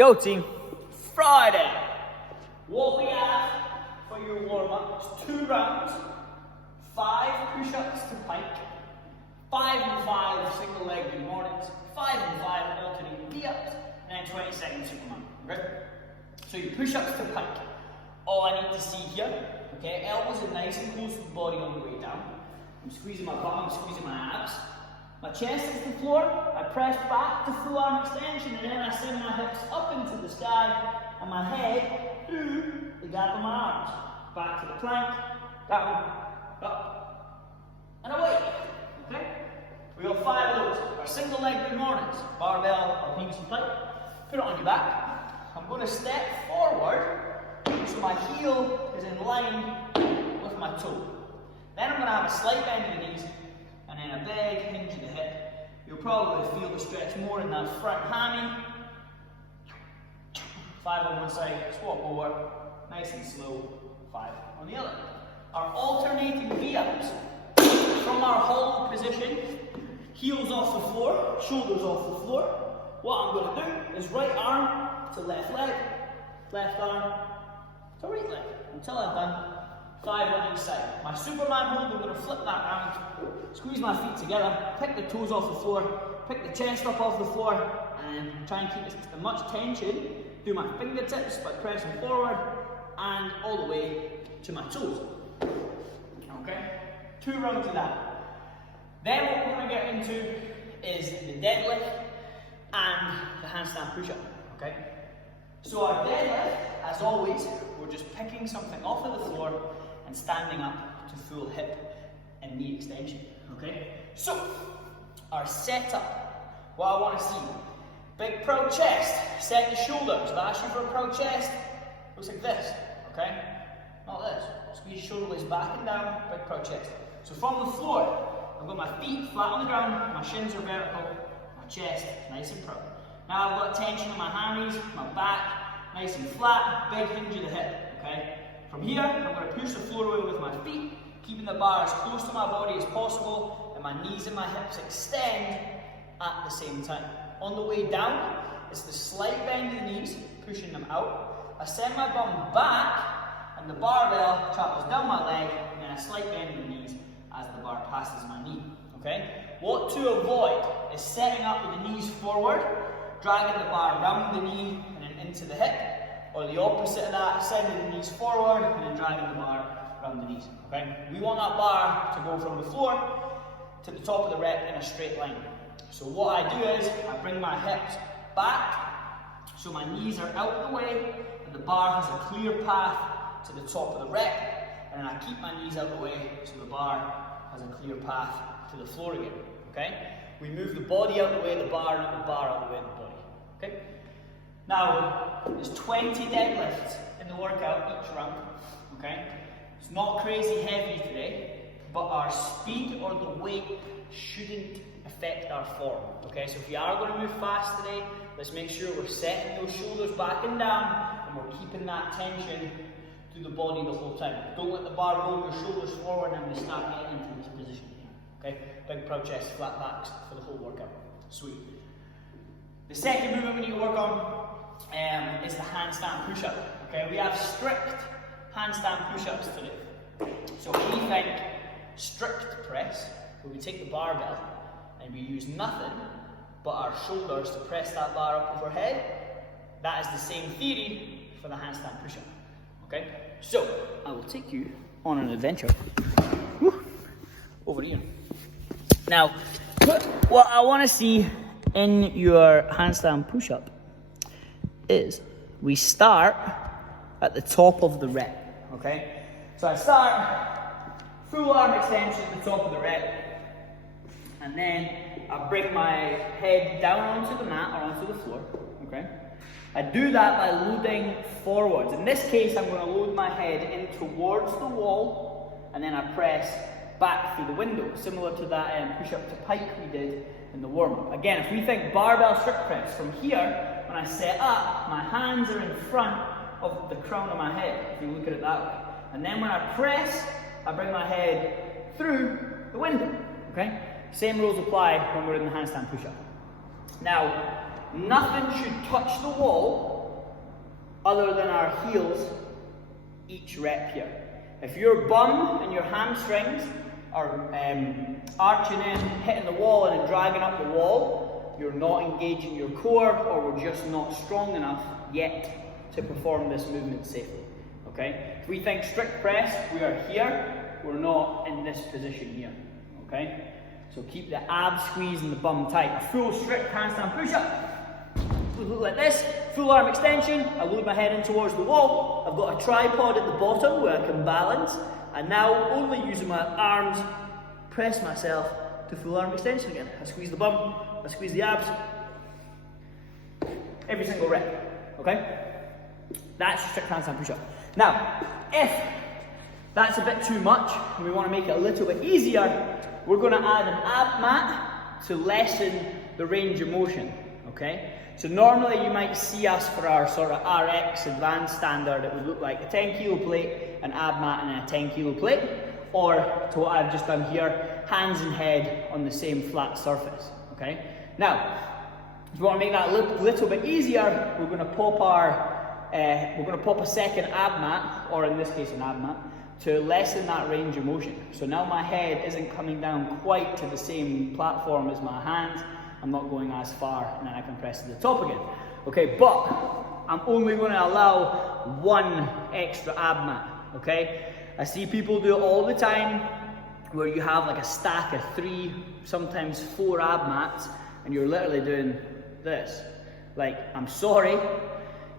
Yo team, Friday. What we have for your warm-up is 2 rounds, 5 push-ups to pike, 5 and 5 single leg good mornings, 5 and 5 alternating V-ups, and then 20 seconds Superman, okay? So your push-ups to pike. All I need to see here, okay, elbows are nice and close to the body on the way down. I'm squeezing my bum, I'm squeezing my abs. My chest is the floor, I press back to full arm extension, and then I send my hips up into the sky and my head through the gap of my arms. Back to the plank, down, up, and away. Okay? We got 5 of those. Our single leg good mornings, barbell or PVC plate. Put it on your back. I'm going to step forward so my heel is in line with my toe. Then I'm going to have a slight bend in the knees, and then a big hinge in the hip. You'll probably feel the stretch more in that front hammy. 5 on one side, swap over, nice and slow, 5 on the other. Our alternating V-ups, from our hollow position, heels off the floor, shoulders off the floor. What I'm going to do is right arm to left leg, left arm to right leg, until I've done 5 on each side. My Superman hold, I'm going to flip that round, squeeze my feet together, pick the toes off the floor, pick the chest up off the floor, and try and keep as much tension through my fingertips by pressing forward and all the way to my toes. Okay? 2 rounds of that. Then what we're going to get into is the deadlift and the handstand push-up. Okay? So our deadlift, as always, we're just picking something off of the floor and standing up to full hip and knee extension, okay? So, our setup, what I want to see, big proud chest, set the shoulders, that's you for a proud chest, looks like this, okay? Not this, squeeze your shoulder blades back and down, big proud chest. So from the floor, I've got my feet flat on the ground, my shins are vertical, my chest nice and proud. Now I've got tension in my hammies, my back, nice and flat, big hinge of the hip, okay? From here, I'm going to push the floor away with my feet, keeping the bar as close to my body as possible, and my knees and my hips extend at the same time. On the way down, it's the slight bend in the knees, pushing them out. I send my bum back, and the barbell travels down my leg, and then a slight bend in the knees as the bar passes my knee, okay? What to avoid is setting up with the knees forward, dragging the bar around the knee and then into the hip, or the opposite of that, sending the knees forward and then dragging the bar around the knees, okay? We want that bar to go from the floor to the top of the rep in a straight line. So what I do is, I bring my hips back, so my knees are out of the way, and the bar has a clear path to the top of the rep, and then I keep my knees out of the way, so the bar has a clear path to the floor again, okay? We move the body out of the way of the bar, not the bar out of the way of the body, okay? Now, there's 20 deadlifts in the workout each round, okay? It's not crazy heavy today, but our speed or the weight shouldn't affect our form, okay? So if you are going to move fast today, let's make sure we're setting those shoulders back and down, and we're keeping that tension through the body the whole time. Don't let the bar roll your shoulders forward and we start getting into this position here, okay? Big proud chest, flat backs for the whole workout. Sweet. The second movement we need to work on is the handstand push-up. Okay, we have strict handstand push-ups today. So we think strict press, where we take the barbell and we use nothing but our shoulders to press that bar up overhead. That is the same theory for the handstand push-up. Okay, so I will take you on an adventure. Woo. Over here. Now, what I want to see in your handstand push-up is we start at the top of the rep, okay? So I start full arm extension at the top of the rep, and then I bring my head down onto the mat or onto the floor, okay? I do that by loading forwards. In this case, I'm going to load my head in towards the wall, and then I press back through the window, similar to that push-up to pike we did in the warm-up. Again, if we think barbell strict press, from here, when I set up, my hands are in front of the crown of my head, if you look at it that way. And then when I press, I bring my head through the window, okay? Same rules apply when we're in the handstand push-up. Now, nothing should touch the wall other than our heels each rep here. If your bum and your hamstrings are arching in, hitting the wall and then dragging up the wall, you're not engaging your core, or we're just not strong enough yet to perform this movement safely. Okay? If we think strict press, we are here, we're not in this position here. Okay? So keep the abs squeezed and the bum tight. A full strict handstand push-up. Look like this, full arm extension. I load my head in towards the wall. I've got a tripod at the bottom where I can balance. And now, only using my arms, press myself to full arm extension again. I squeeze the bum, I squeeze the abs. Every single rep, okay? That's strict handstand push-up. Now, if that's a bit too much and we want to make it a little bit easier, we're going to add an ab mat to lessen the range of motion, okay? So normally you might see us for our sort of RX advanced standard, it would look like a 10 kilo plate, an ab mat and a 10 kilo plate, or to what I've just done here, hands and head on the same flat surface, okay? Now, if you want to make that a little bit easier, we're going to pop a second ab mat, or in this case an ab mat, to lessen that range of motion. So now my head isn't coming down quite to the same platform as my hands. I'm not going as far, and then I can press to the top again. Okay, but I'm only going to allow one extra ab mat, okay? I see people do it all the time, where you have like a stack of 3, sometimes 4 ab mats, and you're literally doing this. Like, I'm sorry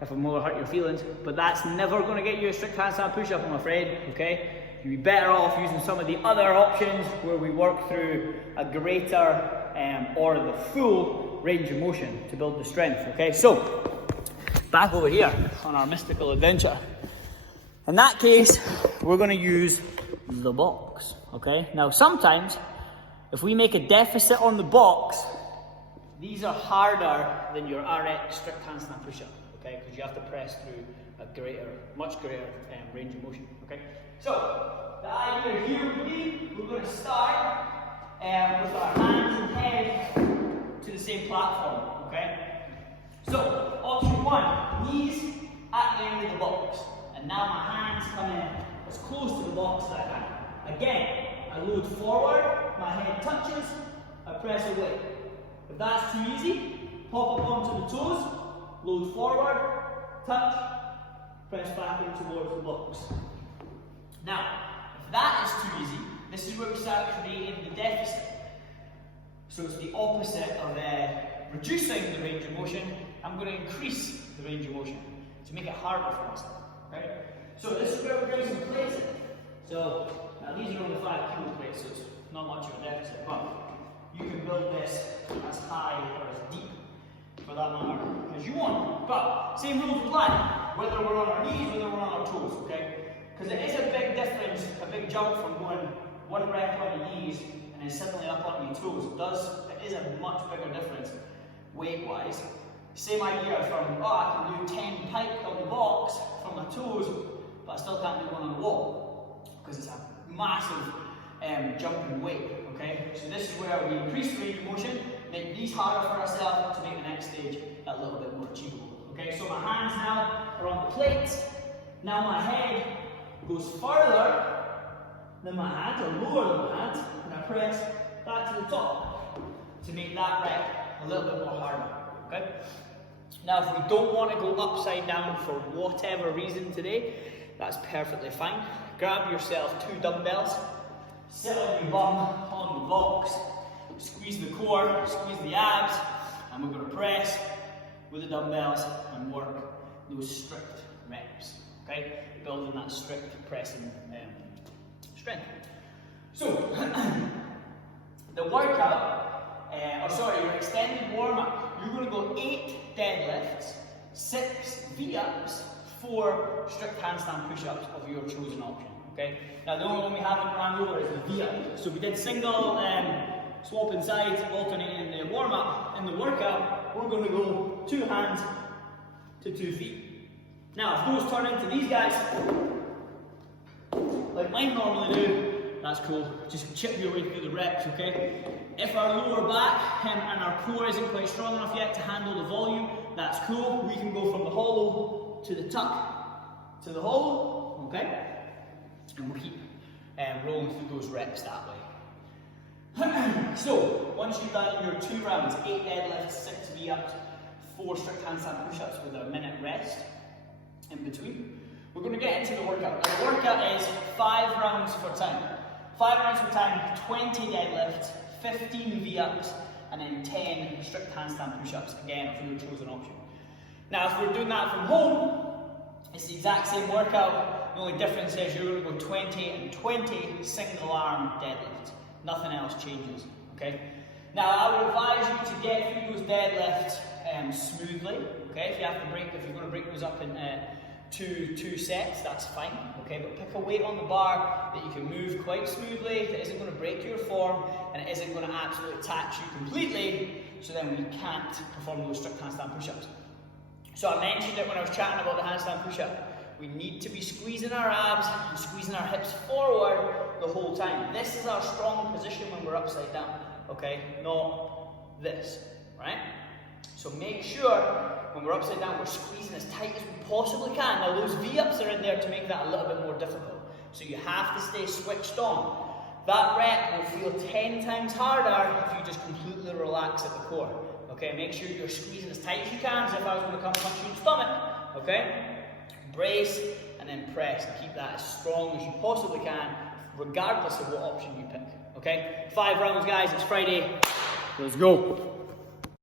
if I'm going to hurt your feelings, but that's never going to get you a strict handstand push-up, I'm afraid, okay? You'd be better off using some of the other options where we work through a greater or the full range of motion to build the strength, okay? So, back over here on our mystical adventure. In that case, we're going to use the box, okay? Now, sometimes, if we make a deficit on the box, these are harder than your RX strict handstand push-up, okay? Because you have to press through a much greater range of motion, okay? So, the idea here would be, we're going to start with our hands and head to the same platform, okay? So, option 1, knees at the end of the box. And now my hands come in as close to the box as I can. Again, I load forward, my head touches, I press away. If that's too easy, pop up onto the toes, load forward, touch, press back in towards the box. Now, if that is too easy, this is where we start creating the deficit. So it's the opposite of reducing the range of motion. I'm going to increase the range of motion to make it harder for myself. Right? So this is where we're doing some plates in. So now these are only 5 kilo plates, so it's not much of a deficit, but you can build this as high or as deep, for that matter, as you want. But same rules apply, whether we're on our knees, whether we're on our toes, okay? Because it is a big difference, a big jump from going 1 rep on your knees and then suddenly up on your toes. It is a much bigger difference weight-wise. Same idea from, I can do 10 pike on the box from my toes, but I still can't do one on the wall, because it's a massive jump in weight, okay? So this is where we increase the range of motion, make these harder for ourselves to make the next stage a little bit more achievable, okay? So my hands now are on the plates. Now my head goes further than my hands, or lower than my hands, and I press back to the top to make that rep a little bit more harder, okay? Now, if we don't want to go upside down for whatever reason today, that's perfectly fine. Grab yourself 2 dumbbells, sit on your bum on the box, squeeze the core, squeeze the abs, and we're going to press with the dumbbells and work those strict reps, okay? Building that strict pressing strength. So, the workout, your extended warm-up, you're going to go 8 deadlifts, 6 V-ups, 4 strict handstand push-ups of your chosen option, okay? Now the only one we haven't ran over is the V-up. So we did single swapping sides, alternating the warm-up. In the workout, we're going to go 2 hands to 2 feet. Now if those turn into these guys, like mine normally do, that's cool. Just chip your way through the reps, okay? If our lower back and our core isn't quite strong enough yet to handle the volume, that's cool. We can go from the hollow to the tuck to the hollow, okay? And we'll keep rolling through those reps that way. So, once you've done your 2 rounds, 8 deadlifts, 6 V-ups, 4 strict handstand push-ups with a minute rest in between, we're going to get into the workout. Now, the workout is 5 rounds for time. 5 rounds for time, 20 deadlifts, 15 V-ups, and then 10 strict handstand push-ups, again, for your chosen option. Now, if we're doing that from home, it's the exact same workout. The only difference is you're going to go 20 and 20 single arm deadlifts. Nothing else changes, okay? Now, I would advise you to get through those deadlifts smoothly, okay? If you're going to break those up in two sets, that's fine, okay? But pick a weight on the bar that you can move quite smoothly, that isn't going to break your form, and it isn't going to absolutely tax you completely, so then we can't perform those strict handstand push-ups. So I mentioned it when I was chatting about the handstand push-up. We need to be squeezing our abs and squeezing our hips forward the whole time. This is our strong position when we're upside down, okay? Not this, right? So make sure when we're upside down, we're squeezing as tight as we possibly can. Now those V-ups are in there to make that a little bit more difficult. So you have to stay switched on. That rep will feel 10 times harder if you just completely relax at the core. Okay, make sure you're squeezing as tight as you can, as if I was going to come punch you in the stomach. Okay? Brace and then press and keep that as strong as you possibly can, regardless of what option you pick. Okay? 5 rounds, guys. It's Friday. Let's go.